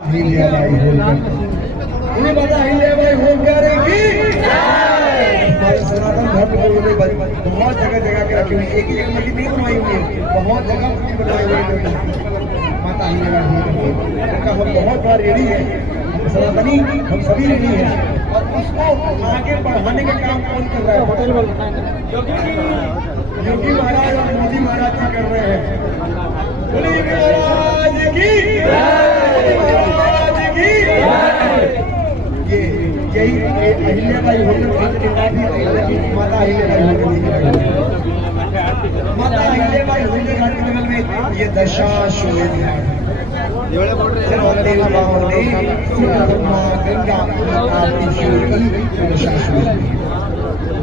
अहिल्याबाई होलकर, उन्हें पता अहिल्याबाई होलकर की हमारे सनातन धर्म को उन्होंने बहुत जगह जगह के रखी हुई, एक ही जगह मंदिर नहीं बनवाई हुई है, बहुत जगह मंदिर बनवाई हुई है। माता अहिल्याबाई होलकर उनका हम बहुत बड़ा ऋणी है, हम सनातनी हम सभी ऋणी है, और उसको आगे बढ़ाने का काम कौन कर रहा है? योगी महाराज और मोदी महाराज जी कर रहे हैं। बोलिए महाराज की यही अहिल्याबाई होलकर माता अहिल्याबाई होलकर, माता अहिल्याबाई होलकर घाट के बगल में ये दशाश्वमेध घाट है।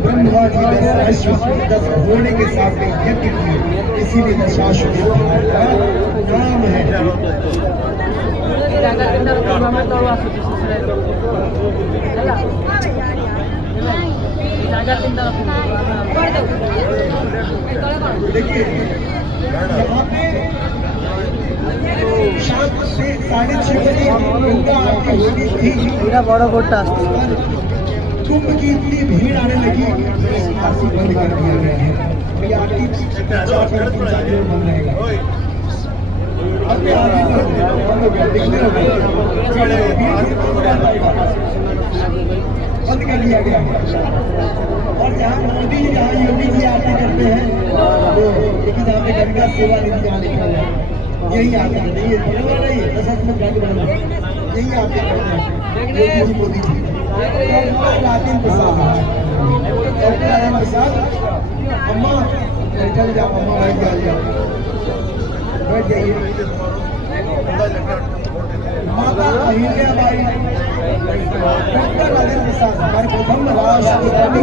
ब्रह्मा जी ने 10 घोड़े के साथ में यज्ञ किए, इसीलिए दशाश्वमेध घाट का नाम है। देखिए यहाँ पे शाम से 6:30 बजे गंगा आरती होनी थी, बड़ा गोटा कुंभ की इतनी भीड़ आने लगी, आरती बंद कर दिया गया है। आरती 4 बंद रहेगा, बंद कर दिया गया। और जहाँ मोदी जी जहाँ योगी जी आरती करते हैं, तो एक जहाँ पे गंगा सेवा निधि जहाँ लिखा हुआ है, यही आरती करते हैं, नहीं है दशरथ में जाके बना, यही आरती करते हैं योगी मोदी जी। राजेंद्र प्रसाद, राजेंद्र प्रसाद, अम्मा बैठल जाओ, अम्मा बैठ जाओ, बैठ जाइए। माता अहिल्याबाई डॉक्टर राजेंद्र प्रसाद हमारे प्रथम राष्ट्रपति।